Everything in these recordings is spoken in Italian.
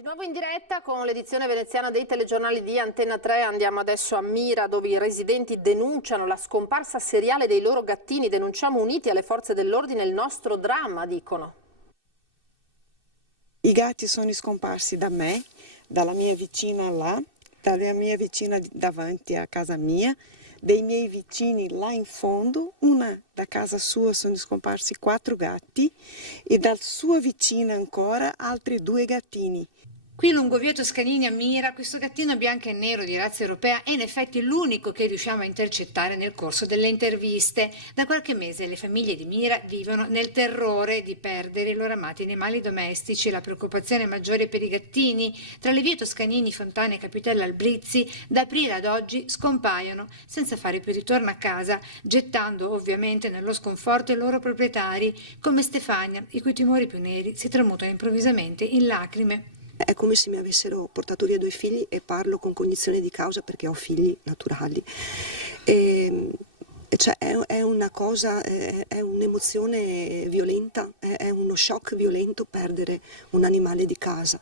Di nuovo in diretta con l'edizione veneziana dei telegiornali di Antenna 3, andiamo adesso a Mira, dove i residenti denunciano la scomparsa seriale dei loro gattini. Denunciamo uniti alle forze dell'ordine il nostro dramma, dicono. I gatti sono scomparsi da me, dalla mia vicina là, dalla mia vicina davanti a casa mia, dei miei vicini là in fondo, da casa sua sono scomparsi 4 gatti e dal suo vicino ancora altri 2 gattini. Qui lungo via Toscanini a Mira, questo gattino bianco e nero di razza europea è in effetti l'unico che riusciamo a intercettare nel corso delle interviste. Da qualche mese le famiglie di Mira vivono nel terrore di perdere i loro amati animali domestici. La preoccupazione maggiore per i gattini. Tra le vie Toscanini, Fontane e Capitella Albrizzi, da aprile ad oggi scompaiono senza fare più ritorno a casa, gettando ovviamente nello sconforto i loro proprietari, come Stefania, i cui timori più neri si tramutano improvvisamente in lacrime. È come se mi avessero portato via 2 figli e parlo con cognizione di causa perché ho figli naturali. Cioè è una cosa, è un'emozione violenta, è uno shock violento perdere un animale di casa.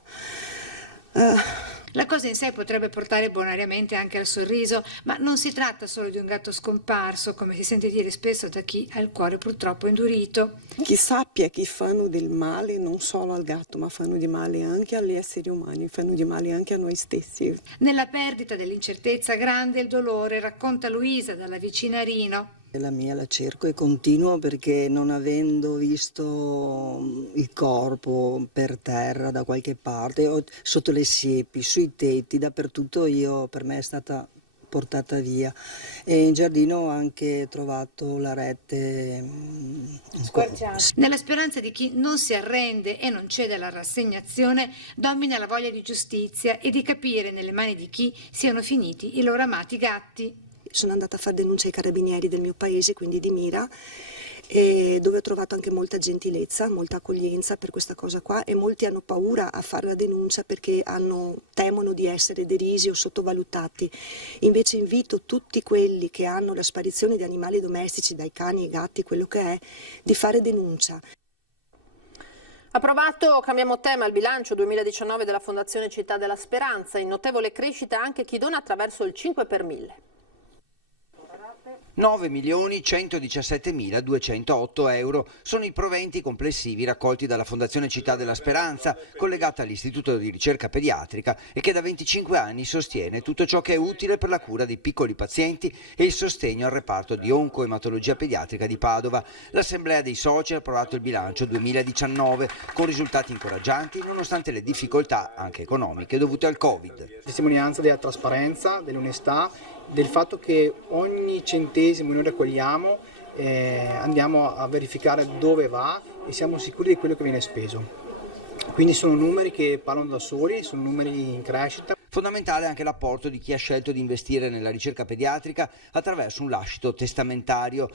La cosa in sé potrebbe portare bonariamente anche al sorriso, ma non si tratta solo di un gatto scomparso, come si sente dire spesso da chi ha il cuore purtroppo indurito. Chi sappia che fanno del male non solo al gatto, ma fanno di male anche agli esseri umani, fanno di male anche a noi stessi. Nella perdita, dell'incertezza grande il dolore, racconta Luisa dalla vicina Rino. La mia la cerco e continuo perché non avendo visto il corpo per terra da qualche parte, sotto le siepi, sui tetti, dappertutto per me è stata portata via. E in giardino ho anche trovato la rete squarciata. Nella speranza di chi non si arrende e non cede alla rassegnazione, domina la voglia di giustizia e di capire nelle mani di chi siano finiti i loro amati gatti. Sono andata a fare denuncia ai carabinieri del mio paese, quindi di Mira, dove ho trovato anche molta gentilezza, molta accoglienza per questa cosa qua, e molti hanno paura a fare la denuncia perché temono di essere derisi o sottovalutati. Invece invito tutti quelli che hanno la sparizione di animali domestici, dai cani ai gatti, quello che è, di fare denuncia. Approvato, cambiamo tema, il bilancio 2019 della Fondazione Città della Speranza. In notevole crescita anche chi dona attraverso il 5 per 1000. 9.117.208 euro sono i proventi complessivi raccolti dalla Fondazione Città della Speranza, collegata all'Istituto di Ricerca Pediatrica e che da 25 anni sostiene tutto ciò che è utile per la cura dei piccoli pazienti e il sostegno al reparto di oncoematologia pediatrica di Padova. L'Assemblea dei soci ha approvato il bilancio 2019 con risultati incoraggianti nonostante le difficoltà anche economiche dovute al Covid. Testimonianza della trasparenza, dell'onestà, del fatto che ogni centesimo noi raccogliamo andiamo a verificare dove va e siamo sicuri di quello che viene speso. Quindi sono numeri che parlano da soli, sono numeri in crescita. Fondamentale anche l'apporto di chi ha scelto di investire nella ricerca pediatrica attraverso un lascito testamentario.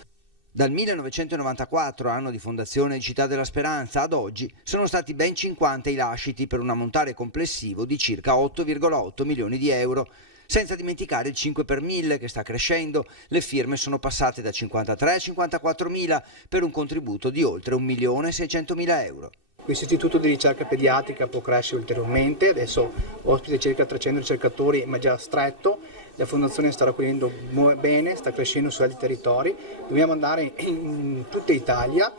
Dal 1994, anno di fondazione di Città della Speranza, ad oggi sono stati ben 50 i lasciti per un ammontare complessivo di circa 8,8 milioni di euro. Senza dimenticare il 5 per 1000 che sta crescendo, le firme sono passate da 53 a 54 mila per un contributo di oltre 1.600.000 euro. Questo istituto di ricerca pediatrica può crescere ulteriormente, adesso ospita circa 300 ricercatori ma già stretto, la fondazione sta raccogliendo bene, sta crescendo su altri territori, dobbiamo andare in tutta Italia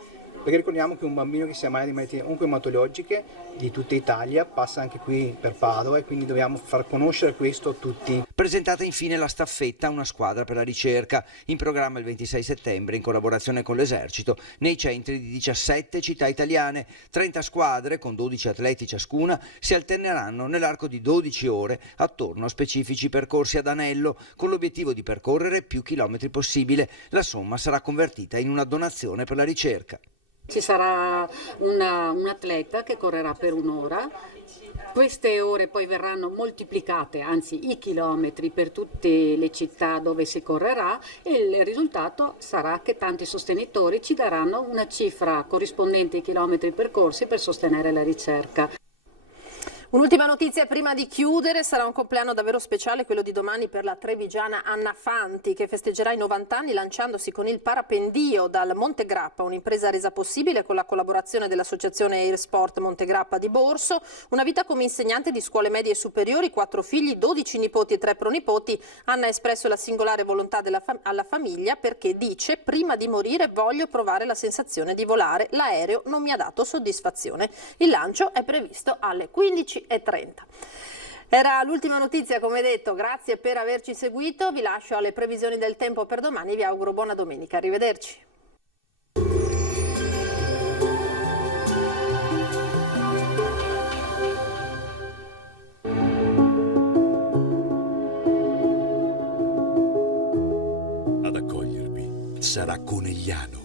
perché ricordiamo che un bambino che si ammala di malattie oncoematologiche di tutta Italia passa anche qui per Padova e quindi dobbiamo far conoscere questo a tutti. Presentata infine la staffetta Una squadra per la ricerca, in programma il 26 settembre in collaborazione con l'Esercito nei centri di 17 città italiane. 30 squadre con 12 atleti ciascuna si alterneranno nell'arco di 12 ore attorno a specifici percorsi ad anello con l'obiettivo di percorrere più chilometri possibile. La somma sarà convertita in una donazione per la ricerca. Ci sarà un atleta che correrà per un'ora, queste ore poi verranno moltiplicate, anzi i chilometri per tutte le città dove si correrà e il risultato sarà che tanti sostenitori ci daranno una cifra corrispondente ai chilometri percorsi per sostenere la ricerca. Un'ultima notizia prima di chiudere: sarà un compleanno davvero speciale quello di domani per la trevigiana Anna Fanti, che festeggerà i 90 anni lanciandosi con il parapendio dal Monte Grappa, un'impresa resa possibile con la collaborazione dell'associazione Air Sport Monte Grappa di Borso. Una vita come insegnante di scuole medie e superiori, 4 figli, 12 nipoti e 3 pronipoti. Anna ha espresso la singolare volontà alla famiglia perché dice: prima di morire voglio provare la sensazione di volare, l'aereo non mi ha dato soddisfazione. Il lancio è previsto alle 15:30. Era l'ultima notizia, come detto. Grazie per averci seguito, vi lascio alle previsioni del tempo per domani e vi auguro buona domenica. Arrivederci. Ad accogliervi sarà Conegliano.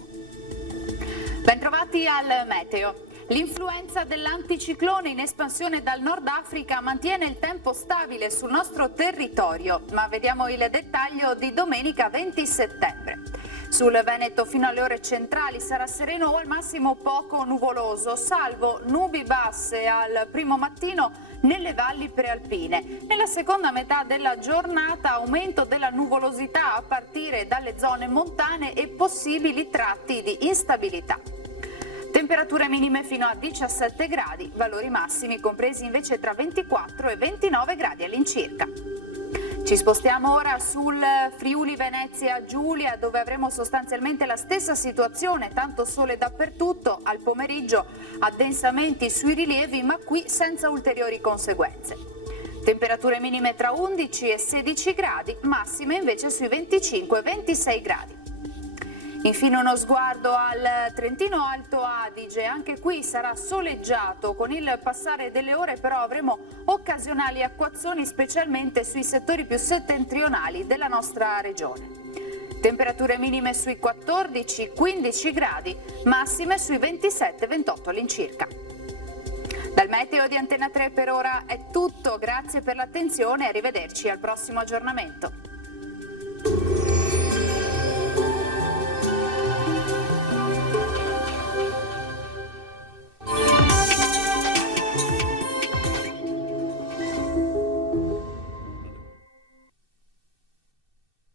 Bentrovati al meteo. L'influenza dell'anticiclone in espansione dal Nord Africa mantiene il tempo stabile sul nostro territorio, ma vediamo il dettaglio di domenica 20 settembre. Sul Veneto fino alle ore centrali sarà sereno o al massimo poco nuvoloso, salvo nubi basse al primo mattino nelle valli prealpine. Nella seconda metà della giornata aumento della nuvolosità a partire dalle zone montane e possibili tratti di instabilità. Temperature minime fino a 17 gradi, valori massimi compresi invece tra 24 e 29 gradi all'incirca. Ci spostiamo ora sul Friuli Venezia Giulia, dove avremo sostanzialmente la stessa situazione, tanto sole dappertutto, al pomeriggio addensamenti sui rilievi, ma qui senza ulteriori conseguenze. Temperature minime tra 11 e 16 gradi, massime invece sui 25-26 gradi. Infine uno sguardo al Trentino Alto Adige, anche qui sarà soleggiato, con il passare delle ore però avremo occasionali acquazzoni specialmente sui settori più settentrionali della nostra regione. Temperature minime sui 14-15 gradi, massime sui 27-28 all'incirca. Dal meteo di Antena 3 per ora è tutto, grazie per l'attenzione e arrivederci al prossimo aggiornamento.